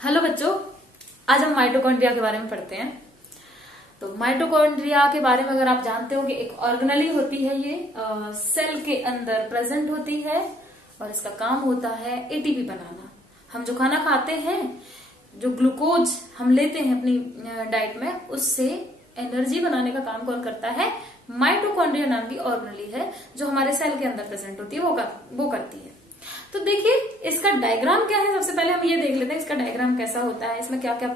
Hello बच्चों, आज हम माइटोकॉन्ड्रिया के बारे में पढ़ते हैं। तो माइटोकॉन्ड्रिया के बारे में अगर आप जानते हो कि एक ऑर्गेनेली होती है, ये सेल के अंदर प्रेजेंट होती है और इसका काम होता है एटीपी बनाना। हम जो खाना खाते हैं, जो ग्लूकोज हम लेते हैं अपनी डाइट में, उससे एनर्जी बनाने का काम कौन करता है? माइटोकॉन्ड्रिया नाम की ऑर्गेनेली है जो हमारे सेल के अंदर प्रेजेंट होती है, वो करती है। तो देखिए इसका डायग्राम क्या है। सबसे पहले हम ये देख लेते हैं इसका डायग्राम कैसा होता है, इसमें क्या क्या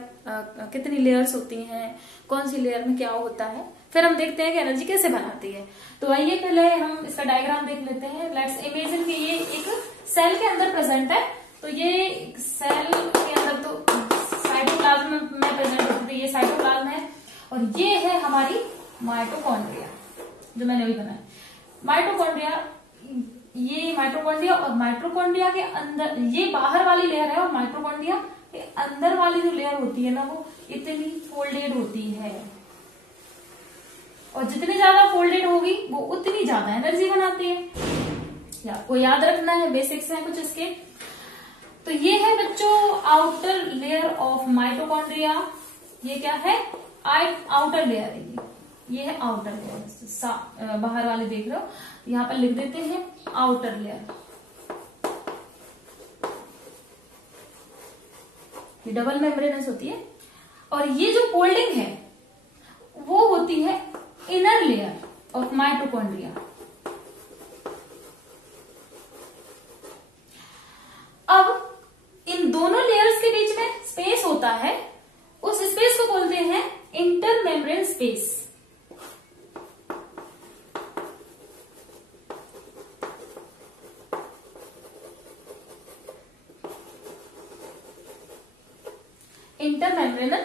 कितनी लेयर्स होती हैं, कौन सी लेयर में क्या होता है, फिर हम देखते हैं कि एनर्जी कैसे बनाती है। तो आइए पहले हम इसका डायग्राम देख लेते हैं। लेट्स इमेजिन कि ये एक सेल के अंदर प्रेजेंट है। तो ये सेल के अंदर तो साइटोप्लाज्म में प्रेजेंट होती है, ये साइटोप्लाज्म है और ये है हमारी माइटोकॉन्ड्रिया जो मैंने अभी बनाया। माइटोकॉन्ड्रिया, ये माइटोकॉन्ड्रिया और माइटोकॉन्ड्रिया के अंदर ये बाहर वाली लेयर है और माइटोकॉन्ड्रिया के अंदर वाली जो लेयर होती है ना, वो इतनी फोल्डेड होती है और जितनी ज्यादा फोल्डेड होगी वो उतनी ज्यादा एनर्जी बनाती है। या आपको याद रखना है, बेसिक्स है कुछ इसके। तो ये है बच्चों आउटर लेयर ऑफ माइटोकॉन्ड्रिया। ये क्या है? आउटर लेयर है ये है आउटर लेयर। बाहर वाले देख रहे हो, यहां पर लिख देते हैं आउटर लेयर। ये डबल मेम्ब्रेनस होती है और ये जो फोल्डिंग है वो होती है इनर लेयर ऑफ माइटोकॉन्ड्रिया। अब इन दोनों लेयर्स के बीच में स्पेस होता है, उस स्पेस को बोलते हैं inter membrane space. Inter membranal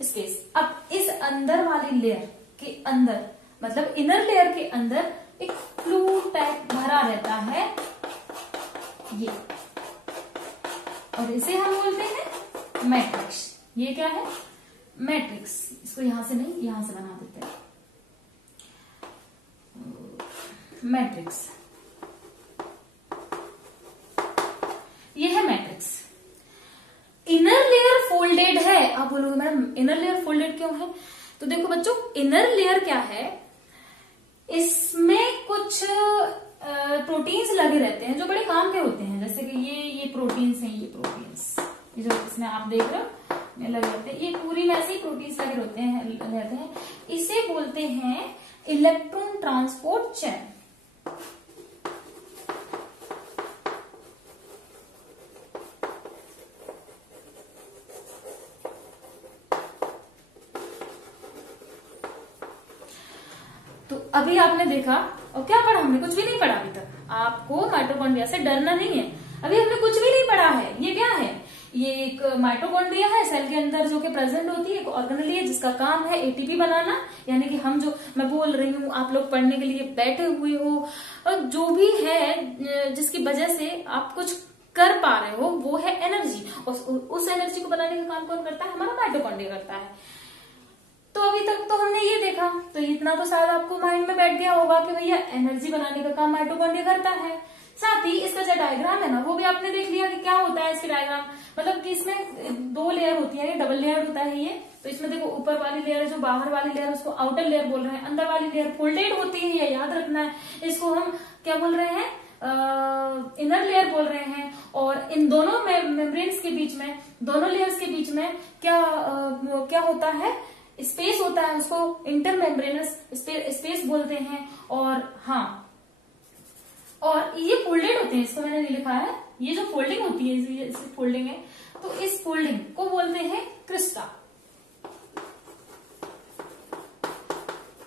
space. अब इस अंदर वाली लेयर के अंदर, मतलब इनर लेयर के अंदर एक फ्लूइड टाइप भरा रहता है ये, और इसे हम बोलते हैं मैट्रिक्स। ये क्या है? मैट्रिक्स। इसको यहां से नहीं, यहां से बना देते हैं मैट्रिक्स। ये है मैट्रिक्स। इनर लेयर फोल्डेड है। आप बोलोगे मैडम इनर लेयर फोल्डेड क्यों है? तो देखो बच्चों, इनर लेयर क्या है, इसमें कुछ प्रोटीन्स लगे रहते हैं जो बड़े काम के होते हैं। जैसे कि ये प्रोटीन्स हैं, ये प्रोटीन्स ये जो इसमें आप देख रहे हो लगे रहते हैं, ये पूरी में ऐसे ही प्रोटीन्स लगे रहते हैं। इसे बोलते हैं इलेक्ट्रॉन ट्रांसपोर्ट चेन। तो अभी आपने देखा, और क्या पढ़ा हमने? कुछ भी नहीं पढ़ा अभी तक। आपको माइटोकॉन्ड्रिया से डरना नहीं है, अभी हमने कुछ भी नहीं पढ़ा है। ये क्या है? ये एक माइटोकॉन्ड्रिया है सेल के अंदर जो कि प्रेजेंट होती है, एक ऑर्गेनेली है जिसका काम है एटीपी बनाना। यानी कि हम जो मैं बोल रही हूँ, आप लोग पढ़ने के लिए बैठे हुए हो, और जो भी है जिसकी वजह से आप कुछ कर पा रहे हो, वो है एनर्जी। और उस एनर्जी को बनाने का काम कौन करता है? हमारा माइटोकॉन्ड्रिया करता है। तो अभी तक तो हमने ये देखा, तो इतना तो शायद आपको माइंड में बैठ गया होगा कि भैया एनर्जी बनाने का काम माइटोकॉन्ड्रिया करता है। साथ ही इसका जो डायग्राम है ना, वो भी आपने देख लिया कि क्या होता है इसकी डायग्राम। मतलब कि इसमें दो लेयर होती है, डबल लेयर होता है ये। तो इसमें देखो ऊपर वाली लेयर है, जो बाहर वाली लेयर, उसको आउटर लेयर बोल रहे हैं। अंदर वाली लेयर फोल्डेड होती है, ये याद रखना है। इसको हम क्या बोल रहे हैं? इनर लेयर बोल रहे हैं। और इन दोनों मेम्ब्रेन्स के बीच में, दोनों लेयर्स के बीच में क्या होता है? स्पेस होता है, उसको इंटर मेम्ब्रेनस स्पेस बोलते हैं। और हाँ, और ये फोल्डेड होते हैं, इसको मैंने नहीं लिखा है। ये जो फोल्डिंग होती है, ये फोल्डिंग है, तो इस फोल्डिंग को बोलते हैं क्रिस्टा।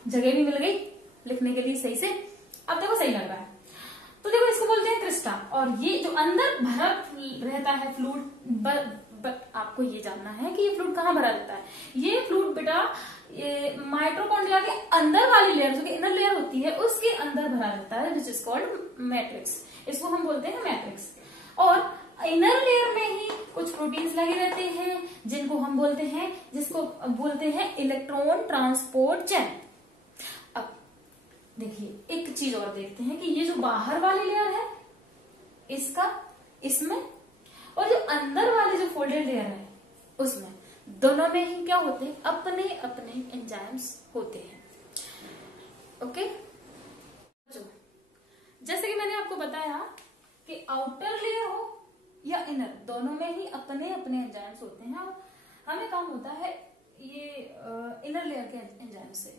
जगह भी मिल गई लिखने के लिए सही से। अब देखो सही लग रहा है। तो देखो इसको बोलते हैं क्रिस्टा। और ये जो अंदर भरा रहता है फ्लूइड, बट आपको ये जानना है कि ये फ्लूइड कहाँ भरा रहता है। ये फ्लूइड बेटा ये माइटोकॉन्ड्रिया के अंदर वाली लेयर, जो कि इनर लेयर होती है, उसके अंदर भरा रहता है, विच इज कॉल्ड मैट्रिक्स। इसको हम बोलते हैं मैट्रिक्स। और इनर लेयर में ही कुछ प्रोटीन्स लगे रहते हैं जिनको हम बोलते हैं इलेक्ट्रॉन ट्रांसपोर्ट चेन। अब देखिए एक चीज और देखते हैं कि ये जो बाहर वाली लेयर है इसमें, और जो अंदर वाली जो फोल्डेड लेयर है उसमें दोनों में ही क्या होते हैं, अपने अपने एंजाइम्स होते हैं। ओके, जैसे कि मैंने आपको बताया कि आउटर लेयर हो या इनर, दोनों में ही अपने अपने एंजाइम्स होते हैं और हमें काम होता है ये इनर लेयर के एंजाइम से।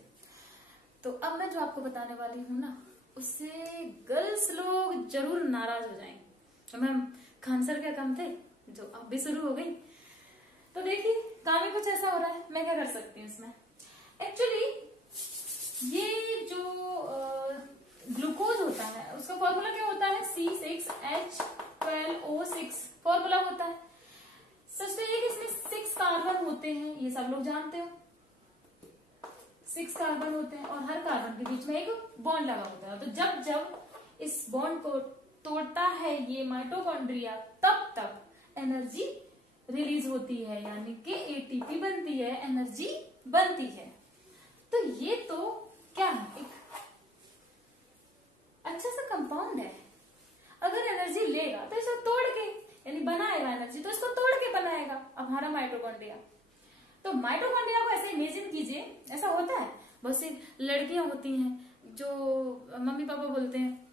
तो अब मैं जो आपको बताने वाली हूं ना, उससे गर्ल्स लोग जरूर नाराज हो जाएंगे। मैम खान सर क्या काम थे, जो अब भी शुरू हो गई। तो देखिए काम ही कुछ ऐसा हो रहा है, मैं क्या कर सकती हूँ इसमें। एक्चुअली ये जो ग्लूकोज होता है उसका फॉर्मूला क्या होता है, C6H12O6 फॉर्मूला होता है। सच तो ये कि इसमें 6 कार्बन होते हैं, ये सब लोग जानते हो, 6 कार्बन होते हैं और हर कार्बन के बीच में एक बॉन्ड लगा होता है। तो जब जब इस बॉन्ड को तोड़ता है ये माइटोकॉन्ड्रिया, तब तक एनर्जी रिलीज होती है, यानी कि एटीपी बनती है, एनर्जी बनती है। तो ये तो क्या है, एक अच्छा सा कंपाउंड है। अगर एनर्जी लेगा तो इसको तोड़ के, यानी बनाएगा एनर्जी तो इसको तोड़ के बनाएगा अब हमारा माइटोकॉन्ड्रिया। तो माइटोकॉन्ड्रिया को ऐसे इमेजिन कीजिए, ऐसा होता है बहुत सी लड़कियां होती हैं जो मम्मी पापा बोलते हैं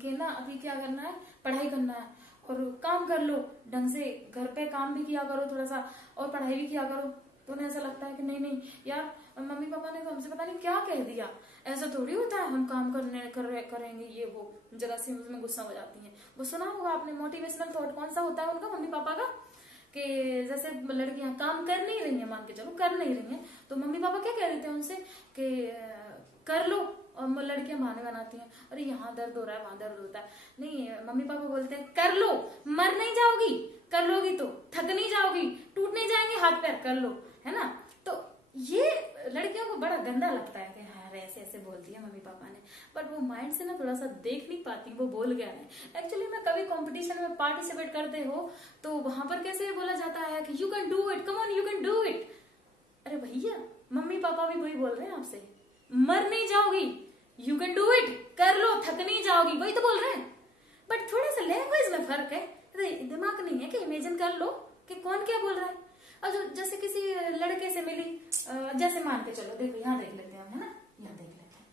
कि ना अभी क्या करना है, पढ़ाई करना है और काम कर लो ढंग से, घर पे काम भी किया करो थोड़ा सा और पढ़ाई भी किया करो। तो उन्हें ऐसा लगता है कि नहीं नहीं यार, मम्मी पापा ने तो हमसे पता नहीं क्या कह दिया, ऐसा थोड़ी होता है, हम काम करेंगे ये वो, जगह से उसमें गुस्सा हो जाती है। वो सुना होगा आपने मोटिवेशनल थॉट कौन सा होता है उनका, मम्मी पापा का, कि जैसे लड़कियां काम कर नहीं रही हैं, मान के चलो कर नहीं रही हैं, तो मम्मी पापा क्या कह देते हैं उनसे कि कर लो, और लड़कियां बहाने बनाती हैं, अरे यहाँ दर्द हो रहा है वहां दर्द होता है, नहीं मम्मी पापा बोलते हैं कर लो, मर नहीं जाओगी, कर लोगी तो थक नहीं जाओगी, टूट नहीं जाएंगे हाथ पैर, कर लो, है ना। तो ये लड़कियों को बड़ा गंदा लगता है कि हाँ ऐसे ऐसे बोल दिया मम्मी पापा ने, बट वो माइंड से ना थोड़ा सा देख नहीं पाती, वो बोल गया है। एक्चुअली में कभी कंपटीशन में पार्टिसिपेट करते हो तो वहां पर कैसे बोला जाता है कि you can do it, come on you can do it. अरे भैया मम्मी पापा भी वही बोल रहे हैं आपसे, मर नहीं जाओगी, यू कैन डू इट, कर लो, थक नहीं जाओगी, वही तो बोल रहे हैं। बट थोड़ा सा लैंग्वेज में फर्क है, दिमाग नहीं है कि इमेजिन कर लो कि कौन क्या बोल रहा है। और जो जैसे किसी लड़के से मिली, जैसे मान के चलो, देखो यहाँ देख लेते हैं, है ना, यहाँ देख लेते हैं,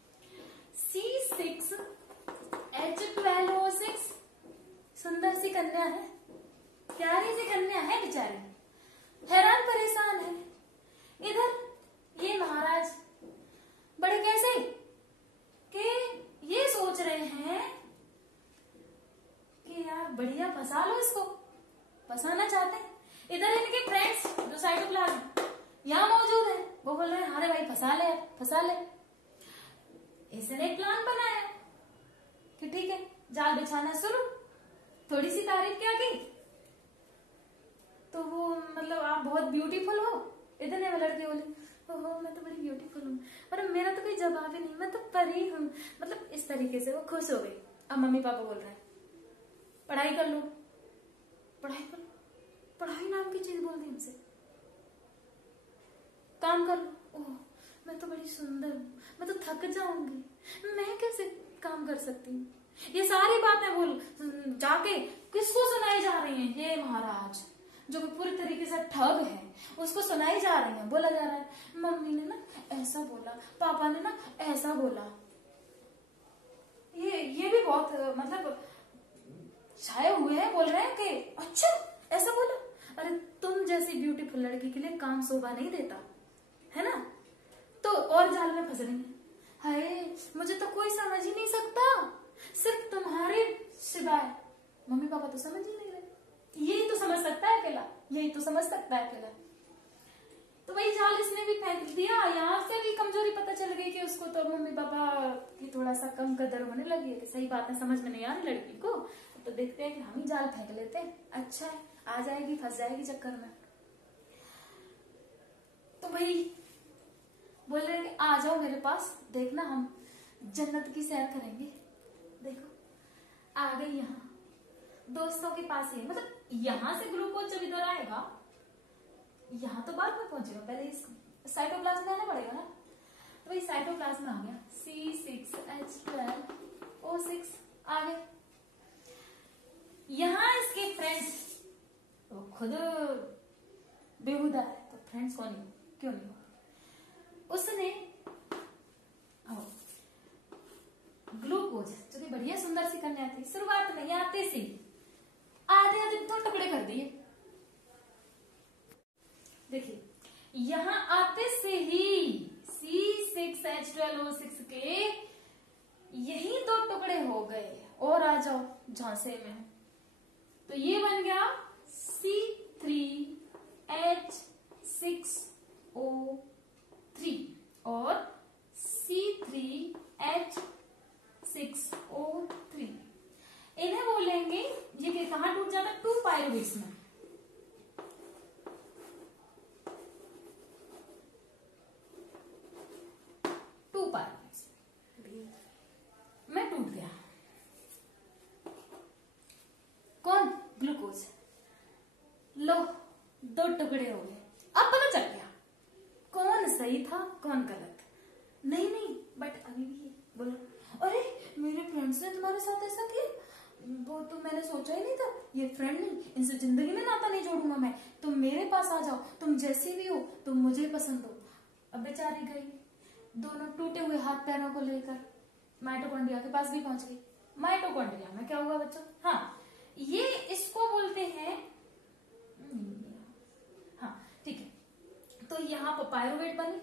C6H12O6, सुंदर सी कन्या है, प्यारी सी कन्या है बेचारी, हैरान परेशान है। इधर ये महाराज बड़े कैसे कि ये सोच रहे हैं कि यार बढ़िया फंसा लो इसको, फंसाना चाहते हैं। इधर इनके फ्रेंड्स जो साइटोप्लाज्म यहाँ मौजूद है, वो बोल रहे हैं अरे भाई फंसा ले फंसा ले। इसने एक प्लान बनाया कि ठीक है जाल बिछाना शुरू, थोड़ी सी तारीफ क्या की तो वो मतलब आप बहुत ब्यूटीफुल हो, इतने में लड़के बोले ओहो मैं तो बड़ी ब्यूटीफुल हूँ, और मेरा तो कोई जवाब ही नहीं, मैं तो परी हूँ, मतलब इस तरीके से वो खुश हो गई। अब मम्मी पापा बोल रहे हैं पढ़ाई कर लो, पढ़ाई कर लो, पढ़ाई नाम की चीज बोल दी हमसे, काम कर लो, ओह मैं तो बड़ी सुंदर हूँ, मैं तो थक जाऊंगी, मैं कैसे काम कर सकती हूँ। ये सारी बातें बोल जाके किसको सुनाई जा रही हैं, ये महाराज जो पूरी तरीके से ठग है उसको सुनाई जा रही है। बोला जा रहा है मम्मी ने ना ऐसा बोला, पापा ने ना ऐसा बोला। ये भी बहुत मतलब छाए हुए हैं, बोल रहे हैं कि अच्छा ऐसा बोला। अरे तुम जैसी ब्यूटीफुल लड़की के लिए काम शोभा नहीं देता है ना, तो और जाल में फंस रही है। हाय मुझे तो कोई समझ ही नहीं सकता, सिर्फ तुम्हारे सिवाय। मम्मी पापा तो समझ ही नहीं रहे, यही तो समझ सकता है अकेला, यही तो समझ सकता है अकेला। तो वही जाल इसने भी फेंक दिया। यहाँ से भी कमजोरी पता चल गई कि उसको तो मम्मी पापा की थोड़ा सा कम कदर होने लगी है कि सही बातें समझ में नहीं आ रही लड़की को, तो देखते हैं कि हम ही जाल फेंक लेते हैं, अच्छा है आ जाएगी, फंस जाएगी चक्कर में। तो भाई बोल रहे हैं कि आ जाओ मेरे पास, देखना हम जन्नत की सैर करेंगे। देखो आ गई यहाँ दोस्तों के पास ही, मतलब यहाँ से ग्लूकोज जब इधर आएगा, यहाँ तो बाद में पहुंचेगा, पहले इस साइटोप्लाज्म में आना पड़ेगा ना। तो भाई साइटोप्लाज्म में आ गया, C6H12O6 आ गए। यहाँ इसके फ्रेंड्स तो खुद बेहुदा है, तो फ्रेंड्स कौन नहीं, क्यों नहीं हो। उसने ग्लूकोज जो कि बढ़िया सुंदर सी कन्या थी, शुरुआत में आते से आधे आधे दो टुकड़े कर दिए। देखिए यहां आते से ही C6H12O6 के यही दो टुकड़े हो गए, और आ जाओ झांसे में, तो ये बन गया C3H6O3 और C3H6O3। इन्हें बोलेंगे, ये कहां टूट जाता है, 2 पायरुवेट्स में। मैं टूट गया, कौन, ग्लूकोज। लो 2 टुकड़े हो गए। अब पता चल गया कौन सही था कौन गलत। नहीं बट अभी भी बोलो, अरे मेरे फ्रेंड्स ने तुम्हारे साथ ऐसा किया, वो तो मैंने सोचा ही नहीं था, ये फ्रेंड नहीं, इनसे जिंदगी में नाता नहीं जोड़ूंगा मैं, तुम मेरे पास आ जाओ, तुम जैसी भी हो, तुम मुझे पसंद हो। अब बेचारी गई, दोनों टूटे हुए हाथ पैरों को लेकर माइटोकॉन्ड्रिया के पास भी पहुंच गई। माइटोकॉन्ड्रिया में क्या हुआ बच्चों, हाँ ये इसको बोलते हैं, हाँ ठीक है, तो यहाँ पर पायरुवेट बनी,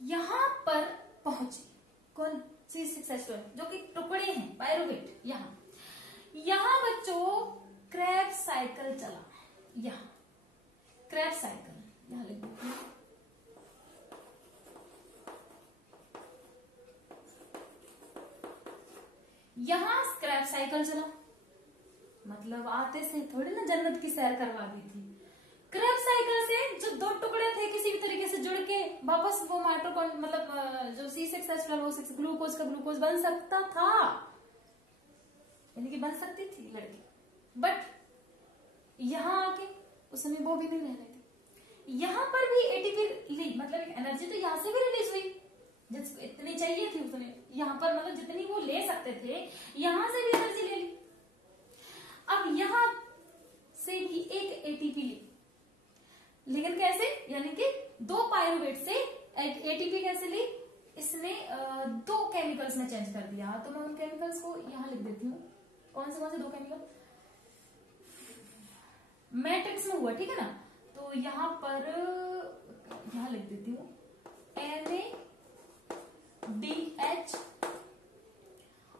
यहां पर पहुंची कौन, C6H12 जो कि टुकड़े हैं पायरुवेट। यहां बच्चों क्रेब्स साइकिल चला, यहां क्रेब्स साइकिल, यहां लिख दो, यहां स्क्रैप साइकिल चला, मतलब आते से थोड़ी ना जन्नत की सैर करवा दी थी। क्रैप साइकिल से जो 2 टुकड़े थे किसी भी तरीके से जुड़ के वापस वो माइटोकॉन्ड्रिया मतलब जो C6H12O6 ग्लूकोज का ग्लूकोज बन सकता था, यानी कि बन सकती थी लड़की, बट यहां आके उस समय वो भी नहीं रह रही थी। यहां पर भी एटीपी ली, मतलब एक एनर्जी तो यहां से भी रिलीज हुई, जिसको इतनी चाहिए थी उसने, यहां पर मतलब जितनी वो ले सकते थे यहां से भी एनर्जी ले ली। अब यहां से भी एक एटीपी ली, लेकिन कैसे, यानी कि 2 पायरुवेट से एटीपी कैसे ली, इसने 2 केमिकल्स में चेंज कर दिया। तो मैं उन केमिकल्स को यहां लिख देती हूँ, कौन से 2 केमिकल मैट्रिक्स में हुआ, ठीक है ना, तो यहां पर यहां लिख देती हूँ NaDH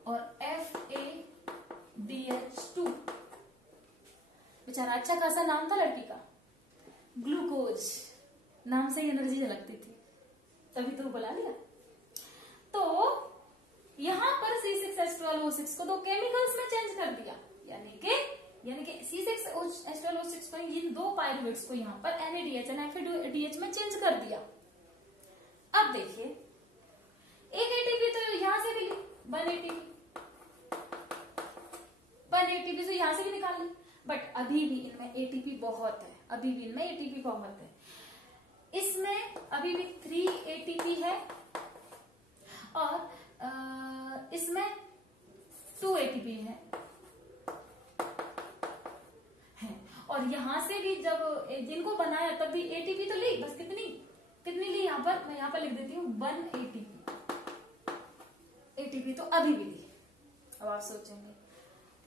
और FADH2। बेचारा अच्छा खासा नाम था लड़की का, ग्लूकोज, नाम से ही एनर्जी झलकती थी, तभी तो बुला लिया। तो यहां पर C6H12O6 को 2 केमिकल्स में चेंज कर दिया, यानी कि C6H12O6 को इन 2 पायरुवेट्स को यहां पर NaDH और FADH में चेंज कर दिया। अब देखिए एक एटीपी तो यहां से भी ली, 1 एटीपी तो यहां से भी निकाल ली, बट अभी भी इनमें एटीपी बहुत है, इसमें अभी भी 3 एटीपी है और इसमें 2 एटीपी है। और यहां से भी जब जिनको बनाया तब भी एटीपी तो ली, बस कितनी ली, यहां पर मैं यहां पर लिख देती हूँ 1 एटीपी तो अभी भी ली। अब आप सोचेंगे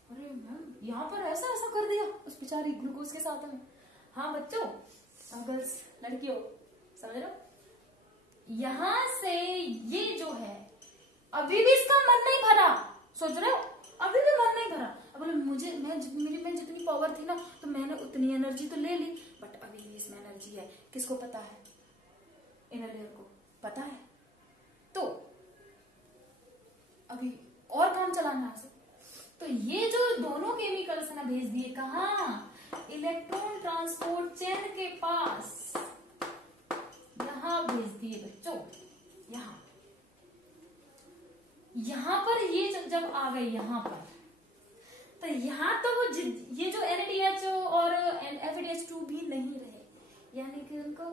अरे मैम यहाँ पर ऐसा कर दिया उस बेचारी ग्लूकोज के साथ में। हाँ बच्चों, गर्ल्स, लड़कियों, समझ रहे हो, यहां से ये जो है अभी भी इसका मन नहीं भरा, सोच रहे हो, अभी भी मन नहीं भरा। अब बोले मेरी में जितनी पावर थी ना, तो मैंने उतनी एनर्जी तो ले ली, बट अभी भी इसमें एनर्जी है। किसको पता है? इनर लेयर को पता है, तो अभी और काम चलाना है। तो ये जो दोनों केमिकल्स ना भेज दिए कहाँ, इलेक्ट्रॉन ट्रांसपोर्ट चेन के पास, यहां भेज दिए बच्चों, यहां पर ये जब आ गए यहां पर, तो यहां तो वो ये जो NaDH और FADH2 भी नहीं रहे, यानी कि उनको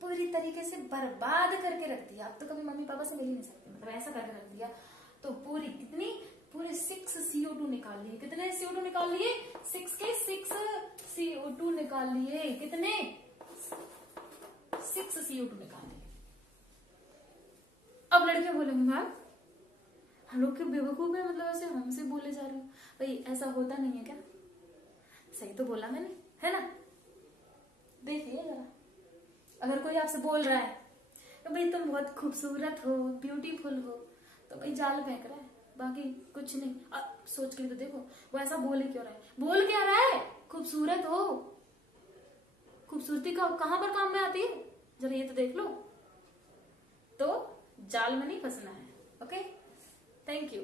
पूरी तरीके से बर्बाद करके रख दिया। अब तो कभी मम्मी पापा से मिल ही नहीं सकते, मतलब ऐसा करके रख दिया। तो पूरे 6 CO2 निकाल लिए। कितने CO2 निकाल लिए? 6 के 6 CO2 निकाल लिए। कितने? 6 CO2 निकालेंगे। अब लड़के बोलेंगे मैम हम लोग के बेवकूफ है, मतलब ऐसे हमसे बोले जा रहे हो। भाई ऐसा होता नहीं है क्या? सही तो बोला मैंने, है ना? देखिए जरा, अगर कोई आपसे बोल रहा है तो भाई तुम बहुत खूबसूरत हो, ब्यूटीफुल हो, तो भाई जाल फेंक रहा है, बाकी कुछ नहीं। सोच के तो देखो वो ऐसा बोले क्यों रहा है, बोल क्या रहा है? खूबसूरत हो। खूबसूरती का कहां पर काम में आती है, जरा ये तो देख लो। तो जाल में नहीं फंसना है। Okay, thank you.